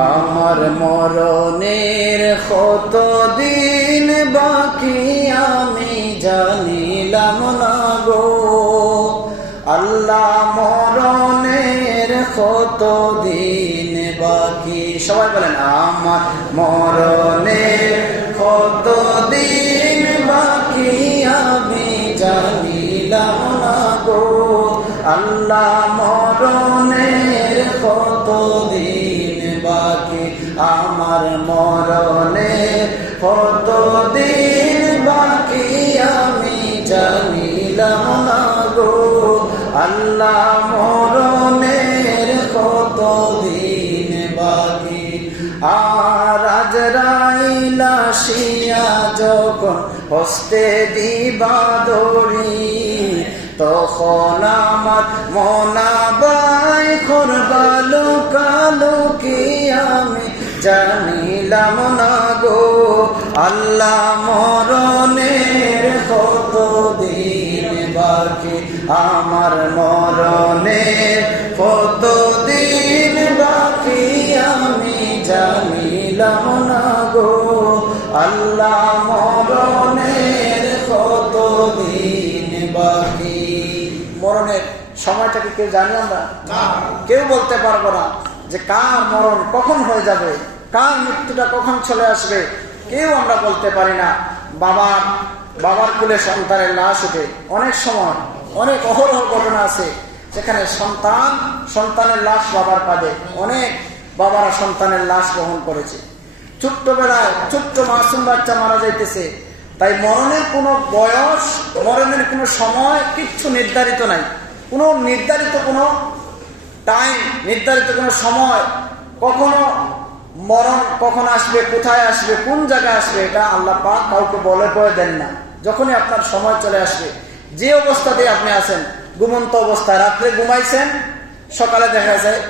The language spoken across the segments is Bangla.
আমার মরণের কত দিন বাকি আমি জানিলাম না গো আল্লাহ মরণের কত দিন বাকি সবাই বলেন আমার মরণের কত দিন বাকি আমি জানিলাম না গো আল্লাহ মরণের কত দিন বাকি আমার মরণের কত দিন বাকি আমি জানিলাম না গো আল্লাহ মরণের কত দিন বাকি আর আজরাইল আসিয়া যখন হস্তে দিবা দড়ি তখন আমার মনাবাই করবা লুকালুকি আমি জানিলাম না গো আল্লাহ মরণের কত দিন বাকি আমার মরণের কত দিন বাকি আমি জানিলাম না গো আল্লাহ মরণের কত দিন বাকি মরণের সময়টাকে কেউ জানি আমরা কেউ বলতে পারবো না যে কার মরণ কখন হয়ে যাবে কার মৃত্যুটা কখন চলে আসবে কেউ আমরা বলতে পারি না বাবার কুলে সন্তানের লাশ উঠে অনেক সময় অনেক অহরহ ঘটনা আছে যেখানে সন্তানের লাশ বাবার কাঁধে অনেক বাবারা সন্তানের লাশ গ্রহণ করেছে ছোট্টবেলায় ছোট্ট মাসুম বাচ্চা মারা যাইতেছে তাই মরণের কোনো বয়স মরণের কোনো সময় কিচ্ছু নির্ধারিত নাই কোনো নির্ধারিত কোনো টাইম নির্ধারিত কোনো সময় কখনো মরণ কখন আসবে কোথায় আসবে কোন জায়গায় আসবে এটা আল্লাহ পাক কাউকে বলে করে দেন না যখনই আপনার সময় চলে আসবে যে অবস্থাতে আপনি আছেন ঘুমন্ত অবস্থায় রাত্রে ঘুমাইছেন সকালে দেখা যায়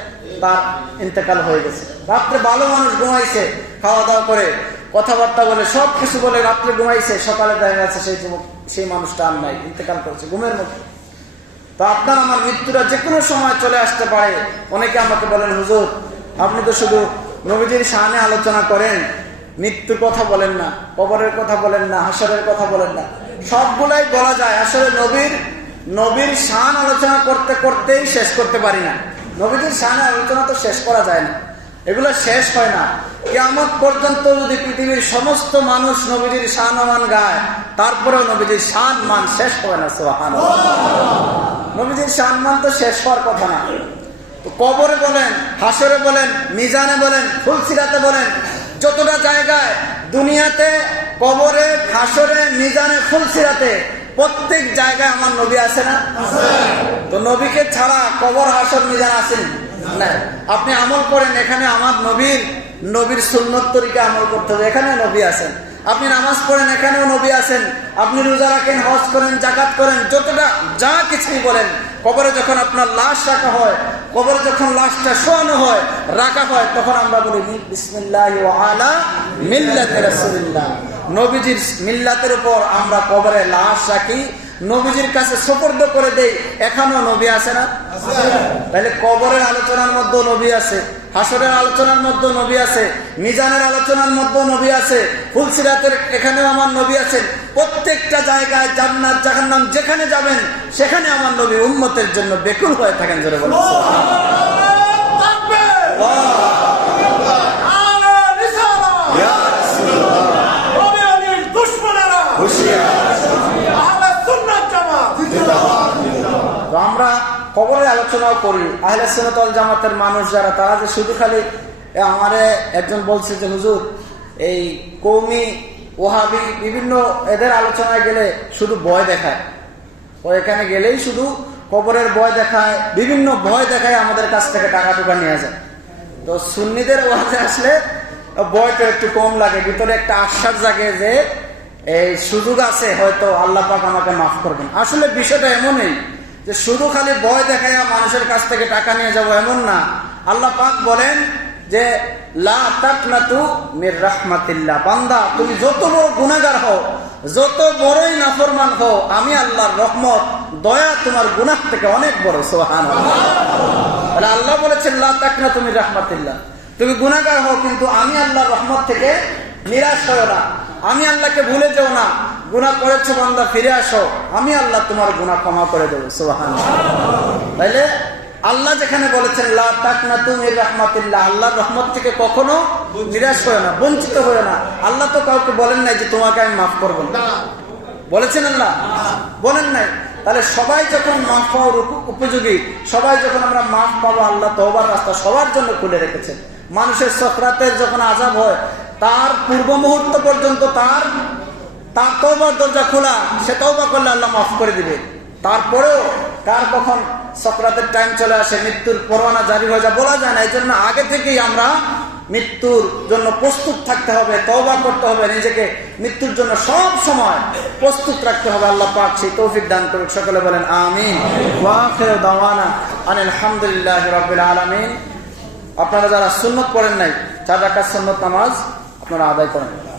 তার ইন্তেকাল হয়ে গেছে রাত্রে ভালো মানুষ ঘুমাইছে খাওয়া দাওয়া করে কথাবার্তা বলে সব কিছু বলে রাত্রে ঘুমাইছে সকালে দেখা যাচ্ছে সেই মানুষটা আর নাই ইন্তেকাল করছে ঘুমের মধ্যে তো আপনার আমার মৃত্যুটা যে কোনো সময় চলে আসতে পারে অনেকে আমাকে বলেন হুজুর আপনি তো শুধু নবীজির শানে আলোচনা করেন মৃত্যুর কথা বলেন না কবরের কথা বলেন না হাসরের কথা বলেন না সবগুলাই বলা যায় আসলে নবীর শান আলোচনা করতে করতেই শেষ করতে পারি না নবীজির শানে আলোচনা তো শেষ করা যায় না এগুলো শেষ হয় না কিয়ামত পর্যন্ত যদি পৃথিবীর সমস্ত মানুষ নবীজির শান গায় তারপরেও নবীজির শান মান শেষ হয় না সুবহানাল্লাহ নবীজির শান মান তো শেষ হওয়ার কথা না কবরে বলেন হাসরে বলেন মিজানে বলেন ফুলসিরাতে বলেন যতটা জায়গায় দুনিয়াতে কবরে হাসরে মিজানে ফুলসিরাতে প্রত্যেক জায়গায় আমার নবী আছে না তো নবীকে ছাড়া কবর হাসর মিজান আছেন না আপনি আমল করেন এখানে আমার নবীর সুন্নত তরিকা আমল করতে হবে এখানে নবী আছেন আপনি নামাজ পড়েন এখানেও নবী আছেন আপনি রোজা রাখেন হজ করেন যাকাত করেন যতটা যা কিছুই বলেন কবরে যখন আপনার লাশ রাখা হয় কবরে যখন লাশটা শোয়ানো হয় রাখা হয় তখন আমরা বলি বিসমিল্লাহি ওয়া আলা মিল্লাতি রাসূলিল্লাহ নবীজির মিল্লাতের উপর আমরা কবরে লাশ রাখি নবীজির কাছে সুপর্দ করে দেই এখনো নবী আছে না তাহলে কবরের আলোচনার মধ্যে নবী আছে হাসরের আলোচনার মধ্যে নবী আছে মিজানের আলোচনার মধ্যে নবী আছে ফুলসিরাতের এখানেও আমার নবী আছেন প্রত্যেকটা জায়গায় জান্নাত জাহান্নাম যেখানে যাবেন সেখানে আমার নবী উম্মতের জন্য বেকুল হয়ে থাকেন জোরে বলেন আমরা কবরের আলোচনাও করি আহলে সুন্নাত ওয়াল জামাতের মানুষ যারা তারা যে শুধু খালি আমারে একজন বলছে যে হুজুর এই কওমি ওহাবি বিভিন্ন এদের আলোচনায় গেলে শুধু ভয় দেখায় ও এখানে গেলেই শুধু কবরের ভয় দেখায় বিভিন্ন ভয় দেখায় আমাদের কাছ থেকে টাকা টুকা নিয়ে যায় তো সুন্নিদের ওয়াজে আসলে ভয়টা একটু কম লাগে ভিতরে একটা আশ্বাস জাগে যে এই সুযোগ আছে হয়তো আল্লাহ পাক আমাকে মাফ করবেন আসলে বিষয়টা এমনই যে শুধু খালি ভয় দেখায় মানুষের কাছ থেকে টাকা নিয়ে যাবো এমন না আল্লাহ পাক বলেন যে লা তাকনাতু মির রাহমাতিল্লাহ বান্দা তুমি যত বড় গুনাহগার হও যত বড়ই নাফরমান হও আমি আল্লাহর রহমত দয়া তোমার গুনাহ থেকে অনেক বড় সুবহানাল্লাহ তাহলে আল্লাহ বলেছেন লা তাকনাতু মির রাহমাতিল্লাহ তুমি গুনাহগার হও, কিন্তু আমি আল্লাহর রহমত থেকে নিরাশ হও না, আমি আল্লাহকে ভুলে যাও না। গুনাহ করেছো বান্দা, ফিরে আসো, আমি আল্লাহ তোমার গুনাহ ক্ষমা করে দেবো। সুবহানাল্লাহ। তাইলে আল্লাহ যেখানে বলেছেন লা তাকনাতু মির রাহমাতিল্লাহ, আল্লাহর রহমত থেকে কখনো নিরাশ হয় না, বঞ্চিত হয় না। আল্লাহ তো কাউকে বলেন নাই যে তোমাকে আমি মাফ করবো না, বলেছেন আল্লাহ? বলেন নাই। তাহলে সবাই যখন মাফ পাওয়ার উপযোগী, সবাই যখন আমরা মাফ পাবো, আল্লাহ তওবার রাস্তা সবার জন্য খুলে রেখেছেন। মানুষের সাকরাতের যখন আযাব হয়, তার পূর্ব মুহূর্ত পর্যন্ত তার তওবার দরজা খোলা, সে তওবা করলে আল্লাহ মাফ করে দিবে। তারপরেও কার কখন সাকরাতের টাইম চলে আসে, মৃত্যুর পরোয়ানা জারি হয়ে যায়, বলা যায় না। এই জন্য আগে থেকেই আমরা মৃত্যুর জন্য প্রস্তুত থাকতে হবে, তওবা করতে হবে, নিজেকে মৃত্যুর জন্য সব সময় প্রস্তুত রাখতে হবে। আল্লাহ পাক সেই তৌফিক দান করুক। সকলে বলেন আমিন। ওয়া আখিরু দাওয়ানা আনিল হামদুলিল্লাহি রাব্বিল আলামিন। আপনারা যারা সুন্নত পড়েন নাই, 4 রাকাত সুন্নত নামাজ আপনারা আদায় করেন।